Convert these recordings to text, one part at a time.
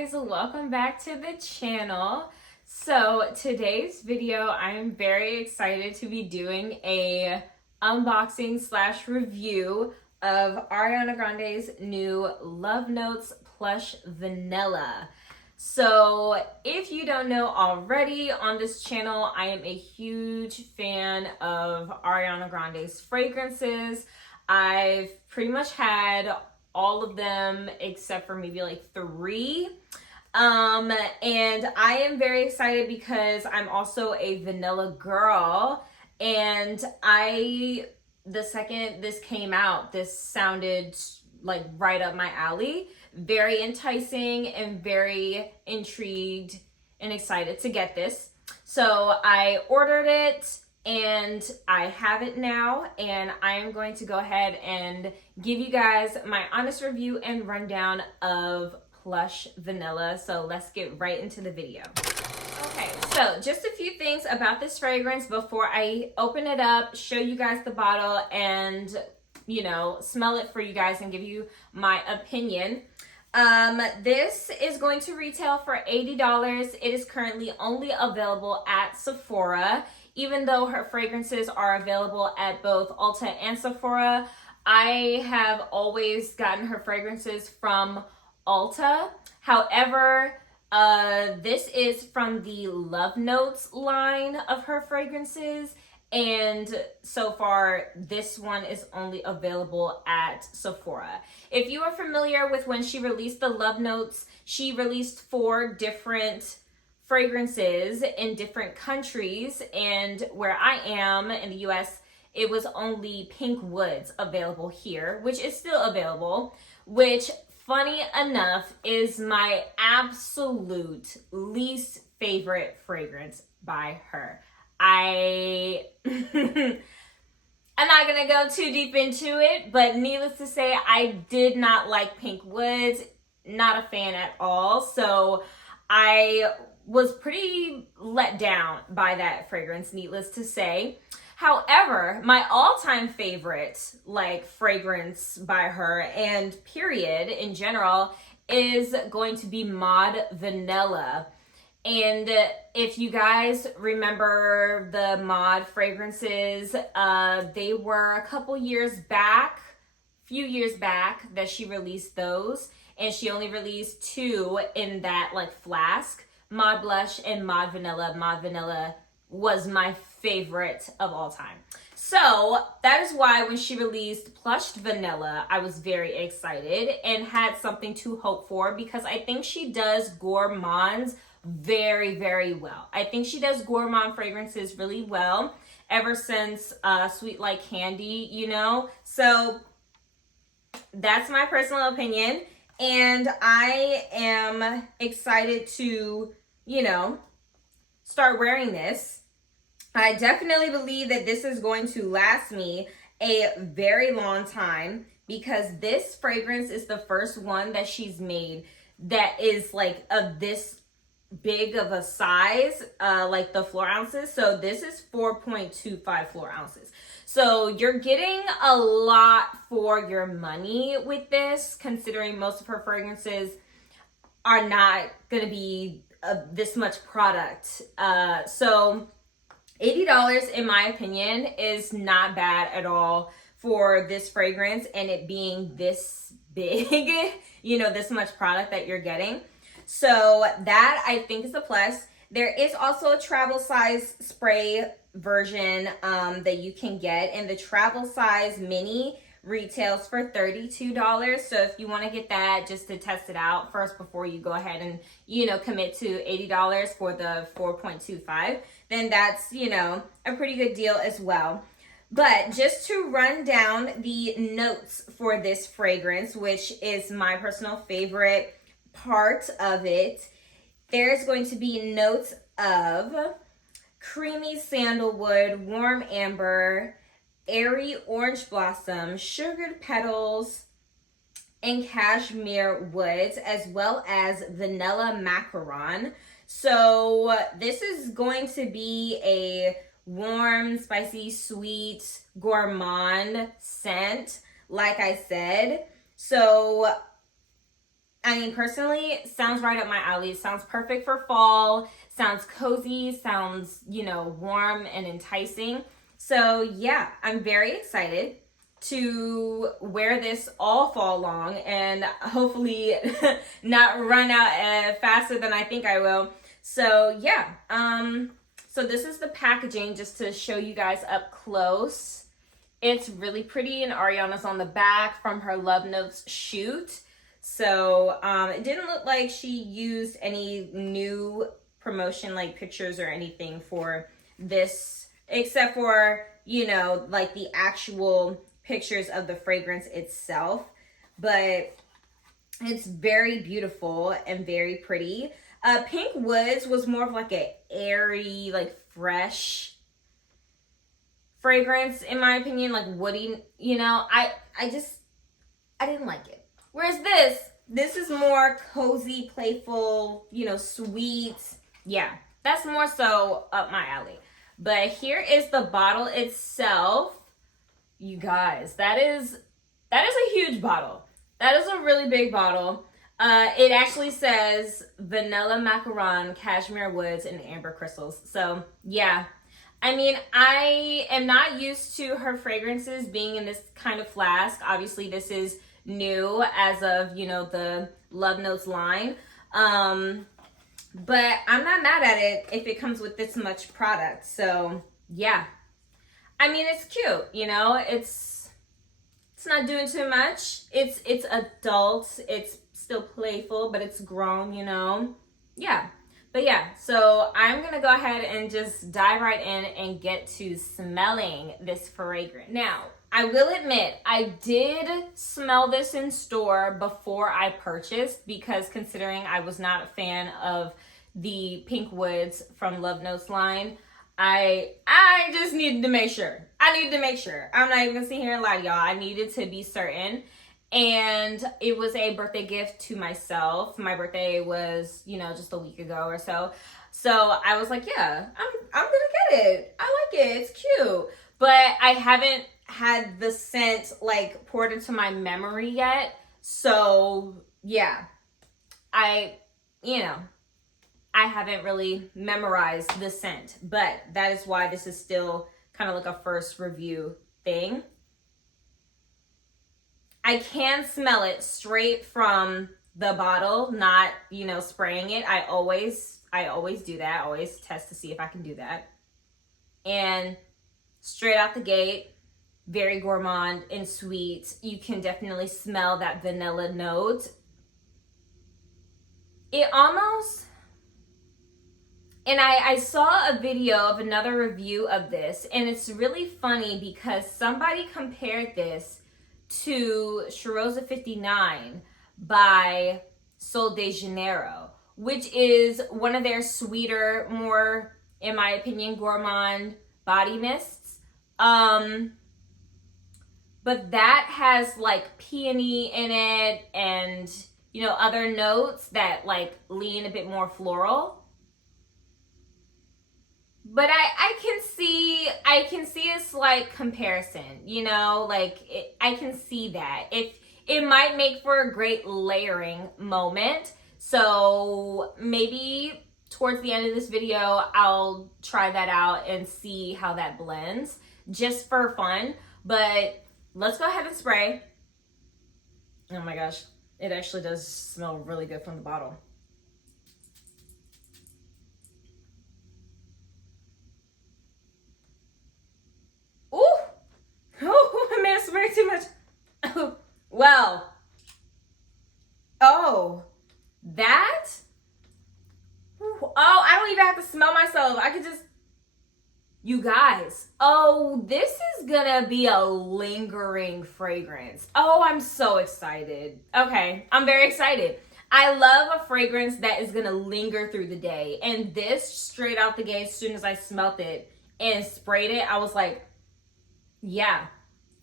guys, welcome back to the channel. So today's video, I am very excited to be doing a unboxing slash review of Ariana Grande's new Love Notes Plush Vanilla. So if you don't know already, on this channel, I am a huge fan of Ariana Grande's fragrances. I've pretty much had all of them except for maybe like 3. And I am very excited because I'm also a vanilla girl. And the second this came out, this sounded like right up my alley. Very enticing and very intrigued and excited to get this. So I ordered it and I have it now, and I am going to go ahead and give you guys my honest review and rundown of Plush Vanilla. So let's get right into the video. Okay, so just a few things about this fragrance before I open it up, show you guys the bottle, and smell it for you guys and give you my opinion. This is going to retail for $80. It is currently only available at Sephora. Even though her fragrances are available at both Ulta and Sephora, I have always gotten her fragrances from Ulta. However, this is from the Love Notes line of her fragrances, and so far this one is only available at Sephora. If you are familiar with when she released the Love Notes, she released 4 different fragrances in different countries, and where I am in the US, it was only Pink Woods available here, which is still available, which, funny enough, is my absolute least favorite fragrance by her. I'm not gonna go too deep into it, but needless to say, I did not like Pink Woods. Not a fan at all. So I was pretty let down by that fragrance, needless to say. However, my all-time favorite fragrance by her, and period in general, is going to be Mod Vanilla. And if you guys remember the Mod fragrances, they were a few years back that she released those, and she only released 2 in that flask, Mod Blush and Mod Vanilla. Mod Vanilla was my favorite of all time. So that is why when she released Plush Vanilla, I was very excited and had something to hope for, because I think she does gourmands very, very well. I think she does gourmand fragrances really well ever since Sweet Like Candy, So that's my personal opinion, and I am excited to start wearing this. I definitely believe that this is going to last me a very long time, because this fragrance is the first one that she's made that is of this big of a size, the floor ounces. So this is 4.25 floor ounces. So you're getting a lot for your money with this, considering most of her fragrances are not going to be this much product. So $80, in my opinion, is not bad at all for this fragrance, and it being this big, this much product that you're getting. So that, I think, is a plus. There is also a travel size spray version that you can get, and the travel size mini retails for $32. So if you want to get that just to test it out first before you go ahead and commit to $80 for the 4.25, then that's a pretty good deal as well. But just to run down the notes for this fragrance, which is my personal favorite part of it, there's going to be notes of creamy sandalwood, warm amber, airy orange blossom, sugared petals, and cashmere woods, as well as vanilla macaron. So this is going to be a warm, spicy, sweet, gourmand scent, like I said. So I mean, personally, sounds right up my alley. Sounds perfect for fall. Sounds cozy. Sounds, you know, warm and enticing. So yeah, I'm very excited to wear this all fall long and hopefully not run out faster than I think I will. So yeah, so this is the packaging just to show you guys up close. It's really pretty, and Ariana's on the back from her Love Notes shoot. So it didn't look like she used any new promotion like pictures or anything for this, except for, you know, like the actual pictures of the fragrance itself. But it's very beautiful and very pretty. Pink Woods was more of like a airy, like fresh fragrance, in my opinion, like woody, you know. I didn't like it. Whereas this is more cozy, playful, you know, sweet. Yeah, that's more so up my alley. But here is the bottle itself. You guys, that is a huge bottle. That is a really big bottle. It actually says vanilla macaron, cashmere woods, and amber crystals. So yeah, I mean, I am not used to her fragrances being in this kind of flask. Obviously, this is new as of, you know, the Love Notes line. But I'm not mad at it if it comes with this much product. So yeah, I mean, it's cute, you know, it's not doing too much. It's adult, it's still playful, but it's grown, you know. Yeah. But yeah, so I'm gonna go ahead and just dive right in and get to smelling this fragrance. Now, I will admit, I did smell this in store before I purchased, because considering I was not a fan of the Pink Woods from Love Notes line, I just needed to make sure. I'm not even gonna sit here and lie to y'all. I needed to be certain. And it was a birthday gift to myself. My birthday was, you know, just a week ago or so. So I was like, yeah, I'm gonna get it. I like it. It's cute. But I haven't had the scent like poured into my memory yet. So yeah, I haven't really memorized the scent, but that is why this is still kind of like a first review thing. I can smell it straight from the bottle, not, you know, spraying it. I always do that. I always test to see if I can do that. And straight out the gate, very gourmand and sweet. You can definitely smell that vanilla note. It almost, and I saw a video of another review of this, and it's really funny because somebody compared this to Cheirosa 59 by Sol de Janeiro, which is one of their sweeter, more, in my opinion, gourmand body mists. But that has like peony in it and, you know, other notes that like lean a bit more floral. But I can see a slight comparison, you know, like I can see that. It might make for a great layering moment. So maybe towards the end of this video, I'll try that out and see how that blends just for fun. But let's go ahead and spray. Oh my gosh, it actually does smell really good from the bottle. I may have sprayed too much. Well. Oh. That? Oh, I don't even have to smell myself. I could just... You guys. Oh, this is gonna be a lingering fragrance. Oh, I'm so excited. Okay, I'm very excited. I love a fragrance that is gonna linger through the day. And this, straight out the gate, as soon as I smelt it and sprayed it, I was like, yeah.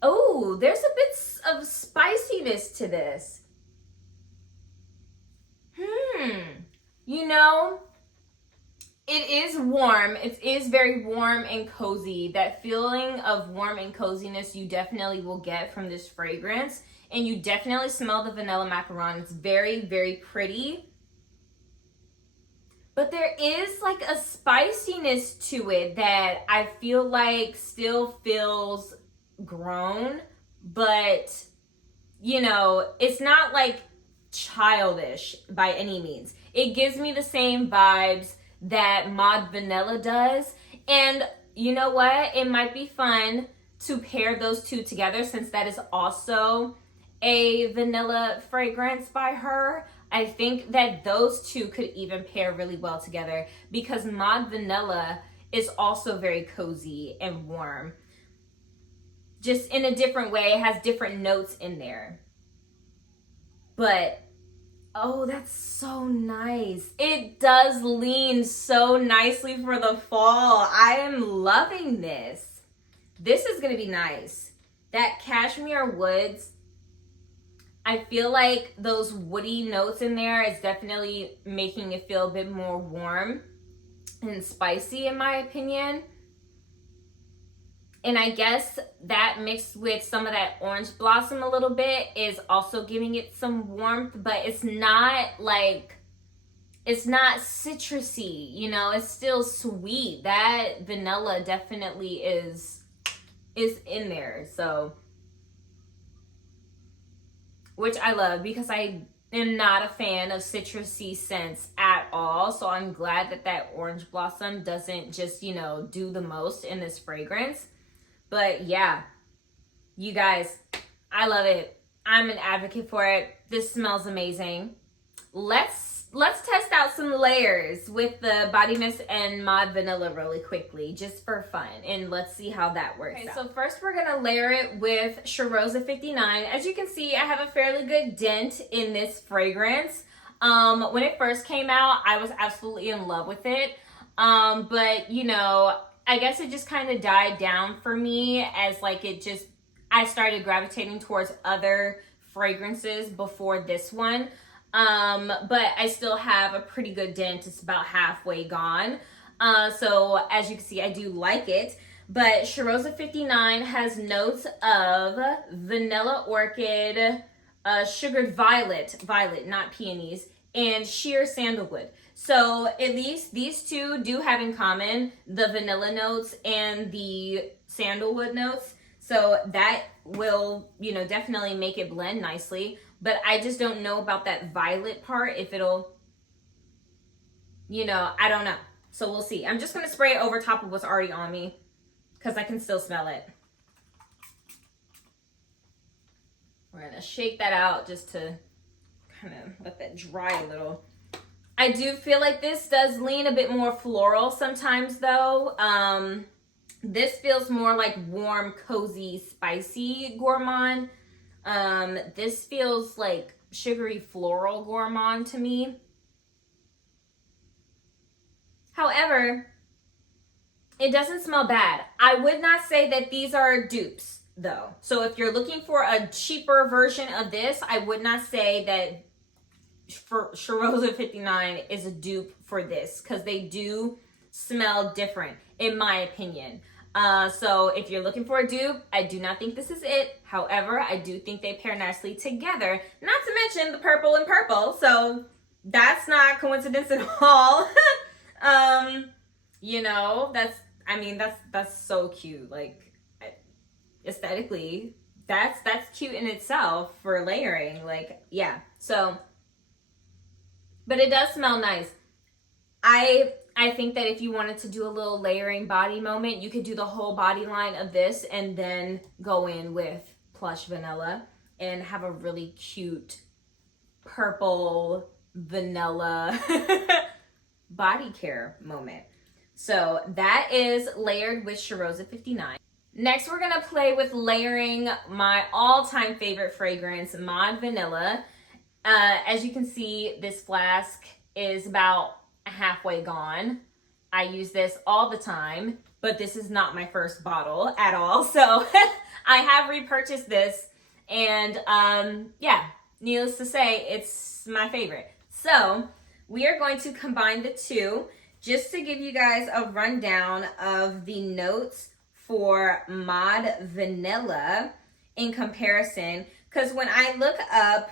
Oh, there's a bit of spiciness to this. You know, It is warm. It is very warm and cozy. That feeling of warm and coziness you definitely will get from this fragrance. And you definitely smell the vanilla macaron. It's very, very pretty. But there is like a spiciness to it that I feel like still feels grown. But, you know, it's not like childish by any means. It gives me the same vibes that Mod Vanilla does. And you know what? It might be fun to pair those two together since that is also a vanilla fragrance by her. I think that those two could even pair really well together because Mod Vanilla is also very cozy and warm. Just in a different way. It has different notes in there. But oh, that's so nice. It does lean so nicely for the fall. I am loving this. This is going to be nice. That cashmere woods, I feel like those woody notes in there is definitely making it feel a bit more warm and spicy in my opinion. And I guess that mixed with some of that orange blossom a little bit is also giving it some warmth, but it's not like, it's not citrusy, you know, it's still sweet. That vanilla definitely is in there. So, which I love because I am not a fan of citrusy scents at all. So I'm glad that that orange blossom doesn't just, you know, do the most in this fragrance. But yeah, you guys, I love it. I'm an advocate for it. This smells amazing. Let's test out some layers with the Body Mist and Mod Vanilla really quickly, just for fun. And let's see how that works out. So first we're gonna layer it with Charosa 59. As you can see, I have a fairly good dent in this fragrance. When it first came out, I was absolutely in love with it. But you know, I guess it just kind of died down for me as like I started gravitating towards other fragrances before this one. But I still have a pretty good dent. It's about halfway gone. So as you can see, I do like it. But Charosa 59 has notes of vanilla orchid, sugared violet, not peonies, and sheer sandalwood. So at least these two do have in common the vanilla notes and the sandalwood notes. So that will, you know, definitely make it blend nicely. But I just don't know about that violet part, if it'll, you know, I don't know. So we'll see. I'm just going to spray it over top of what's already on me because I can still smell it. We're going to shake that out just to kind of let that dry a little. I do feel like this does lean a bit more floral sometimes though. This feels more like warm, cozy, spicy gourmand. This feels like sugary floral gourmand to me. However, it doesn't smell bad. I would not say that these are dupes though. So if you're looking for a cheaper version of this, I would not say that for Charosa 59 is a dupe for this because they do smell different in my opinion. So if you're looking for a dupe, I do not think this is it. However, I do think they pair nicely together, not to mention the purple and purple. So that's not coincidence at all. You know, that's so cute. Like aesthetically, that's cute in itself for layering. Like, yeah. So, but it does smell nice. I think that if you wanted to do a little layering body moment, you could do the whole body line of this and then go in with Plush Vanilla and have a really cute purple vanilla body care moment. So that is layered with Charosa 59. Next, we're gonna play with layering my all-time favorite fragrance, Mod Vanilla. As you can see, this flask is about halfway gone. I use this all the time, but this is not my first bottle at all. So I have repurchased this and yeah, needless to say, it's my favorite. So we are going to combine the two. just to give you guys a rundown of the notes for Mod Vanilla in comparison, because when I look up,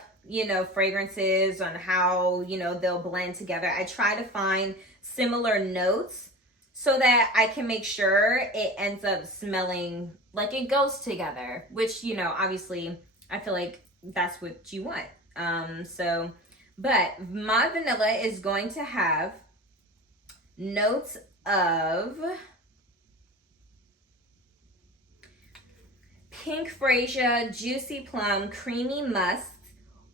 fragrances on how, they'll blend together, I try to find similar notes so that I can make sure it ends up smelling like it goes together, which, obviously I feel like that's what you want. But Mod Vanilla is going to have notes of pink freesia, juicy plum, creamy musk,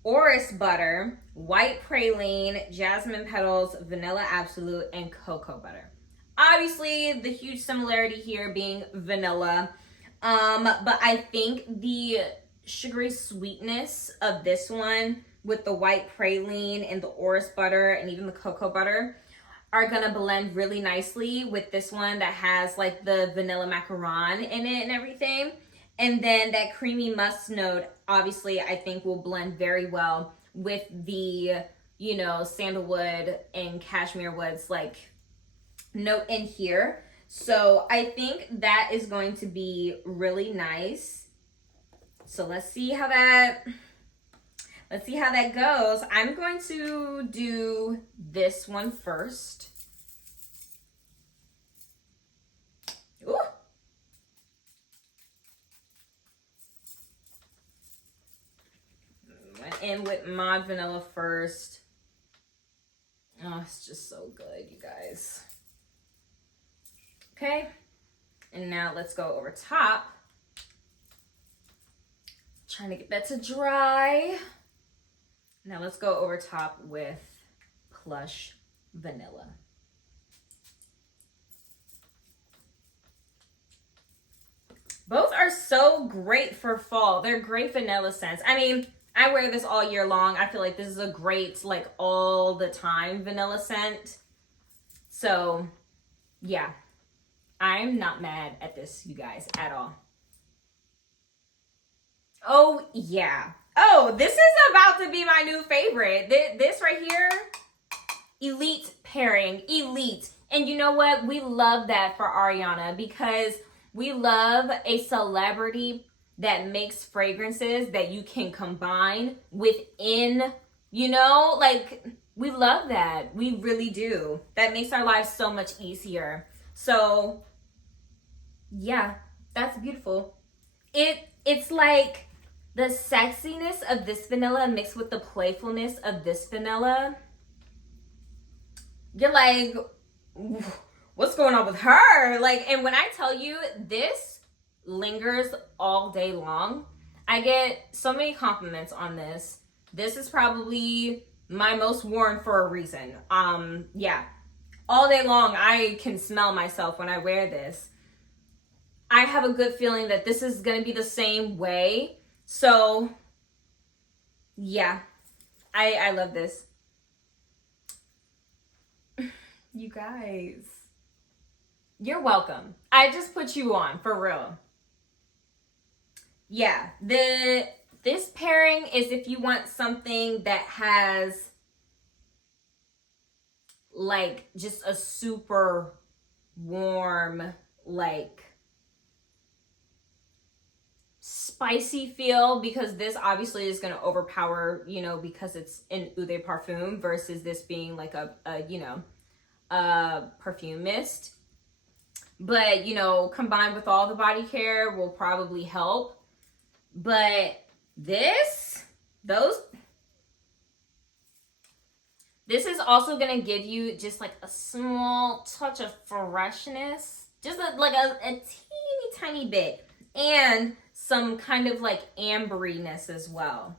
orris butter, white praline, jasmine petals, vanilla absolute, and cocoa butter. Obviously, the huge similarity here being vanilla. But I think the sugary sweetness of this one with the white praline and the orris butter and even the cocoa butter are gonna blend really nicely with this one that has like the vanilla macaron in it and everything. And then that creamy musk note, obviously, I think will blend very well with the, sandalwood and cashmere woods like note in here. So I think that is going to be really nice. So let's see how that goes. I'm going to do this one first. Ooh. Went in with Mod Vanilla first. Oh, it's just so good, you guys. Okay. And now let's go over top. Trying to get that to dry. Now let's go over top with Plush Vanilla. Both are so great for fall. They're great vanilla scents. I mean, I wear this all year long. I feel like this is a great, like, all the time vanilla scent. So, yeah. I'm not mad at this, you guys, at all. Oh, yeah. Oh, this is about to be my new favorite. This right here, elite pairing, elite. And you know what? We love that for Ariana because we love a celebrity that makes fragrances that you can combine within, like, we love that. We really do. That makes our lives so much easier. So, yeah, that's beautiful. It's like the sexiness of this vanilla mixed with the playfulness of this vanilla. You're like, what's going on with her? Like, and when I tell you this lingers all day long, I get so many compliments on this. This is probably my most worn for a reason. Yeah, all day long I can smell myself when I wear this. I have a good feeling that this is going to be the same way. So, yeah, I love this. You guys, you're welcome. I just put you on, for real. Yeah, this pairing is if you want something that has like just a super warm, like spicy feel, because this obviously is going to overpower, because it's an Eau de Parfum versus this being like a perfume mist. But, combined with all the body care will probably help. But this is also going to give you just like a small touch of freshness. Just like a teeny tiny bit. And some kind of like amberiness as well.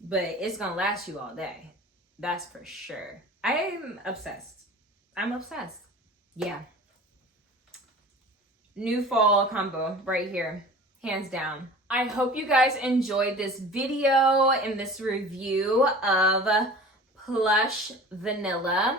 But it's going to last you all day. That's for sure. I'm obsessed. Yeah. New fall combo right here. Hands down. I hope you guys enjoyed this video and this review of Plush Vanilla.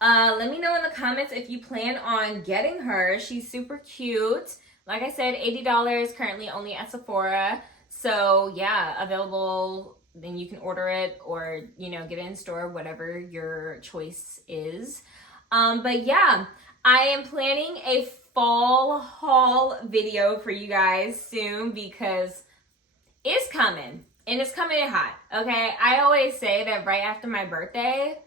Let me know in the comments if you plan on getting her. She's super cute. Like I said, $80 currently only at Sephora. So yeah, available then you can order it or, you know, get it in store, whatever your choice is. But yeah, I am planning a fall haul video for you guys soon because it's coming and it's coming in hot. Okay. I always say that right after my birthday,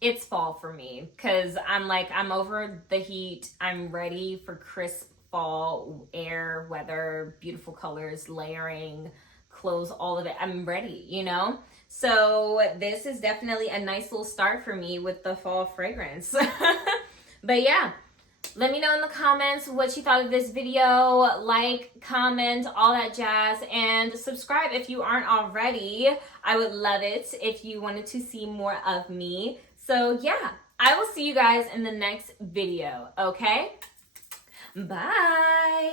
it's fall for me because I'm over the heat. I'm ready for crisp fall air, weather, beautiful colors, layering, clothes, all of it. I'm ready, you know? So this is definitely a nice little start for me with the fall fragrance. But yeah, let me know in the comments what you thought of this video. Like, comment, all that jazz, and subscribe if you aren't already. I would love it if you wanted to see more of me. So yeah, I will see you guys in the next video, okay? Bye.